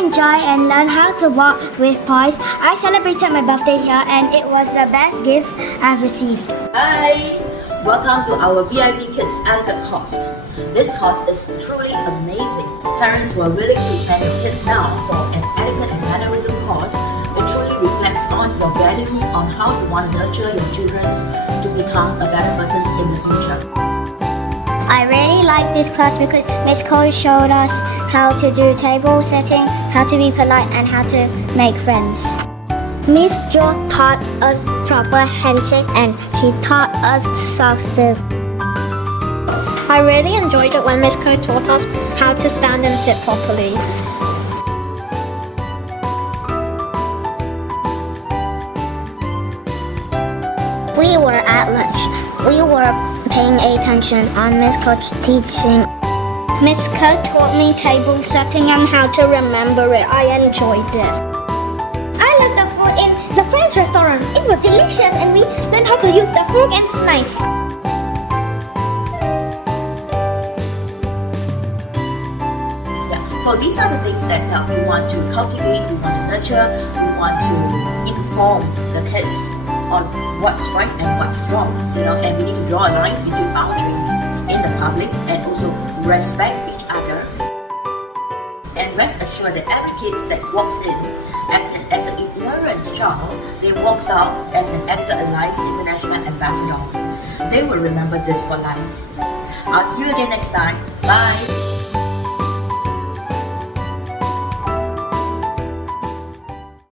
enjoy and learn how to walk with poised. I celebrated my birthday here and it was the best gift I've received. Hi! Welcome to our VIP Kids Etiquette course. This course is truly amazing. Parents who are willing to send your kids now for an etiquette and mannerism course, it truly reflects on your values on how you want to nurture your children to become a better person in the future. I really like this class because Miss Cole showed us how to do table setting, how to be polite and how to make friends. Miss Jo taught us proper handshake and she taught us softer. I really enjoyed it when Miss Ko taught us how to stand and sit properly. We were at lunch. We were paying attention on Miss Ko's teaching. Miss Ko taught me table setting and how to remember it. I enjoyed it. I loved the food in the French restaurant. It was delicious and we learned how to use the fork and knife. So these are the things that we want to cultivate, we want to nurture, we want to inform the kids on what's right and what's wrong, and we need to draw lines between boundaries in the public and also respect each other. And rest assured that every kid that walks in as an ignorant child, they walks out as an Etiquette Alliance International Ambassadors. They will remember this for life. I'll see you again next time. Bye!